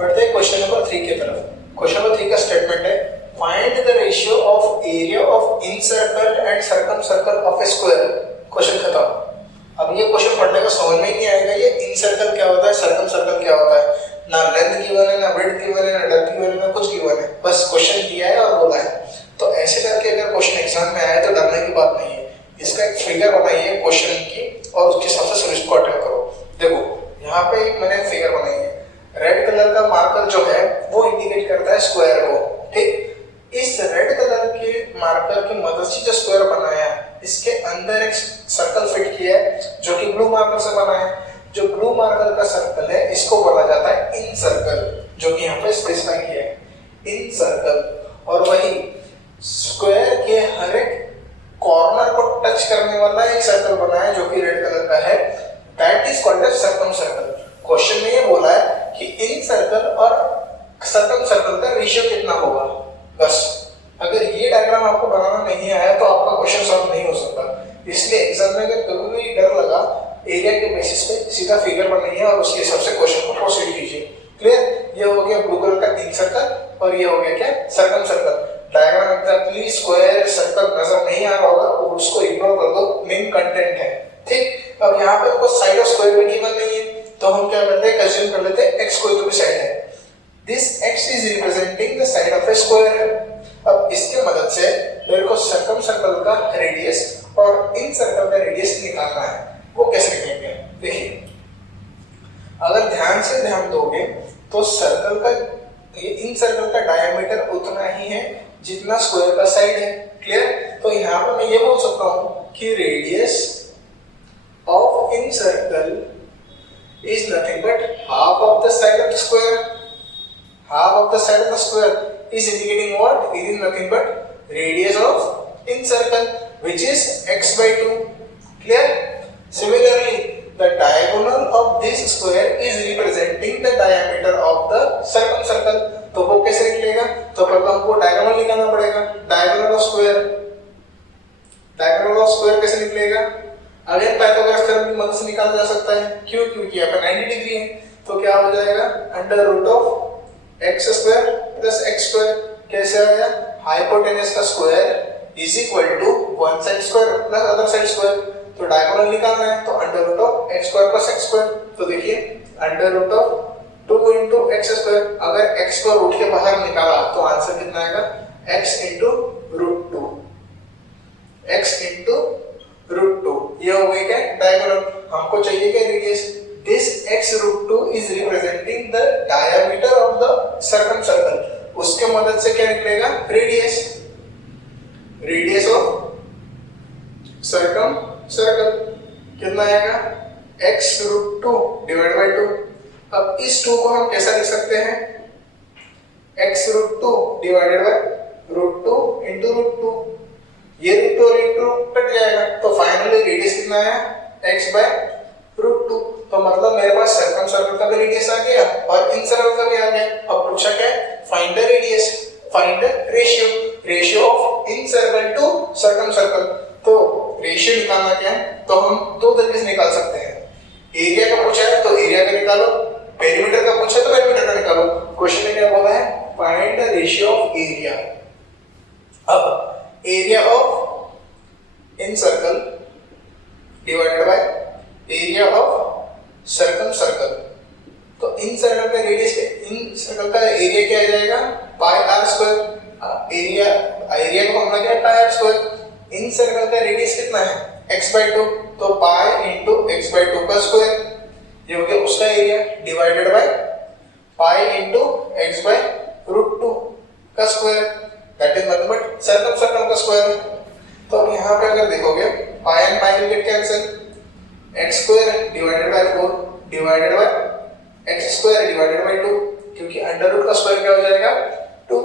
बढ़ते हैं question number 3 की तरफ। क्वेश्चन नंबर 3 का स्टेटमेंट है find the ratio of area of incircle and circumcircle of a square. Question खत्म। अब ये क्वेश्चन पढ़ने का समझ में ही नहीं आएगा ये इनसर्कल क्या होता है, सर्कमसर्कल क्या होता है। ना लेंथ गिवन है, ना ब्रेड्थ गिवन है, ना डेप्थ गिवन है, ना कुछ गिवन है, बस क्वेश्चन दिया है और बोला है। तो ऐसे करके अगर क्वेश्चन एग्जाम में आए तो डरने की बात नहीं है। इसका एक फिगर बनाइए क्वेश्चन की और उसके हिसाब से सॉल्यूशन को अटेम्प्ट करो। देखो यहाँ पे एक मैंने फिगर बनाई है, रेड कलर का मार्कर जो है वो इंडिकेट करता है स्क्वायर को, ठीक। इस रेड कलर के मार्कर की मदद से जो स्क्वायर बनाया है इसके अंदर एक सर्कल फिट किया है जो कि ब्लू मार्कर से बना है। जो ब्लू मार्कर का सर्कल है इसको बोला जाता है इन सर्कल, जो कि यहाँ पे स्पेसिफाई किया है इन सर्कल। और वही स्क्वायर के हर एक कॉर्नर को टच करने वाला एक सर्कल बना है जो कि रेड कलर का है, that is called as circumcircle. Question में ये बोला है कि इन सर्कल और सर्कमसर्कल का रेशियो कितना होगा। बस अगर ये डायग्राम आपको बनाना नहीं आया तो आपका क्वेश्चन सॉल्व नहीं हो सकता। इसलिए एग्जाम में अगर कभी भी डर लगा एरिया के बेसिस पे सीधा फिगर बनाइए और उसके हिसाब से क्वेश्चन को प्रोसीड कीजिए। क्लियर? ये हो गया ब्लू कलर का इन सर्कल और ये हो गया क्या, सर्कमसर्कल। डायग्राम एग्जैक्टली स्क्वायर सर्कल नजर नहीं आ रहा होगा और उसको इग्नोर कर दो, मेन कंटेंट है, ठीक। अब यहाँ पे हमको साइड ऑफ स्क्वायर भी गिवन नहीं है तो हम क्या करते हैं, कंसीडर कर लेते हैं x कोई तो भी साइड है। This x is representing the side of a square. अब इसके मदद से मेरे को सर्कमसर्कल का रेडियस और इन सर्कल का रेडियस निकालना है। वो कैसे निकालेंगे देखिए, अगर ध्यान से ध्यान दोगे तो सर्कल का ये इन सर्कल का डायमीटर उतना ही है जितना स्क्वायर का साइड है। क्लियर? तो यहाँ पर मैं ये बोल सकता हूँ कि radius of in circle is nothing but half of the side of the square. Half of the side of the square is indicating what? It is nothing but radius of in circle, which is x by 2. Clear? Similarly, the diagonal of this square is representing the diameter of the circumcircle. तो वो कैसे निकलेगा? तो पहले हमको diagonal निकालना पड़ेगा। Diagonal of square, diagonal of square कैसे निकलेगा? अगेन पाइथागोरस थ्योरम की मदद से निकाला जा सकता है। क्यों? क्योंकि यहाँ पे 90 डिग्री है तो क्या हो जाएगा, under root of x square plus x square. कैसे आया? हाइपोटेनस का square is equal to one side square plus other side square. तो डायगोनल निकालना है तो under root of x square plus x square. तो देखिए under root of 2 into x square. अगर एक्स को रूट के बाहर निकाला तो आंसर कितना आएगा, x into root 2, x into root 2। ये हो गई क्या, डायगोनल। हमको चाहिए क्या, radius. This x root 2 is representing the diameter of the circumcircle. उसके मदद से क्या निकलेगा, रेडियस। रेडियस ऑफ सर्कमसर्कल कितना आएगा, x रूट 2 डिवाइड बाय 2। अब इस 2 को हम कैसा लिख सकते हैं, x root 2 divided by root 2 into root 2। ये रूट 2 कट जाएगा तो फाइनली रेडियस कितना आया, x बाय रूट 2। तो मतलब मेरे पास सर्कमसर्कल का भी रेडियस आ गया और इन सर्कल का भी आ गया। अब पूछा क्या है, find the radius, find the ratio, ratio of incircle to circumcircle. तो रेशियो निकालना क्या है, तो हम दो तरीके से निकाल सकते हैं। एरिया का पूछा है तो एरिया का निकालो, पेरीमीटर का पूछा तो पेरीमीटर का निकालो। क्वेश्चन में क्या बोला है, find the ratio of area. अब area of incircle divided by area of circumcircle. तो इन सर्कल का रेडियस, इन सर्कल का एरिया क्या आ जाएगा, पाई आर स्क्वायर। एरिया का फॉर्मूला क्या है, pi r square. Incircle का रेडियस कितना है, x बाय 2, तो पाई इंटू एक्स बाय 2 का स्क्वायर। ये हो गया उसका area divided by pi into x by root 2 का square, that is nothing but circumcircle का स्क्वायर। तो अब यहाँ पे अगर देखोगे pi and pi will get cancel, x square divided by 4 divided by x square divided by 2, क्योंकि under root का स्क्वायर क्या हो जाएगा, 2।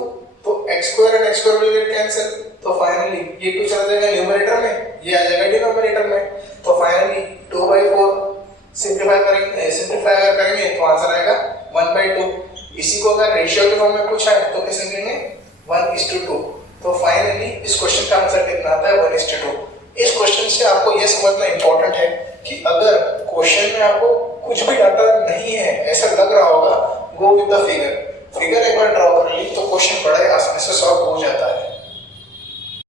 तो x square and x square will get cancel. तो फाइनली ये 2 चला जाएगा न्यूमरेटर में, ये आ जाएगा डिनोमिनेटर में। तो फाइनली 2 बाय 4 सिंपलीफाई करेंगे तो आंसर आएगा 1 बाय 2। इसी को अगर रेशियो के फॉर्म में पूछा है तो कैसे लिखेंगे, 1:2। तो फाइनली इस क्वेश्चन का आंसर कितना आता है, 1:2। इस क्वेश्चन से आपको यह समझना इंपॉर्टेंट है कि अगर क्वेश्चन में आपको कुछ भी डाटा नहीं है ऐसा लग रहा होगा, go with the figure. Figure एक बार ड्रॉ कर ली तो क्वेश्चन बड़ा आसानी से सॉल्व हो जाता है।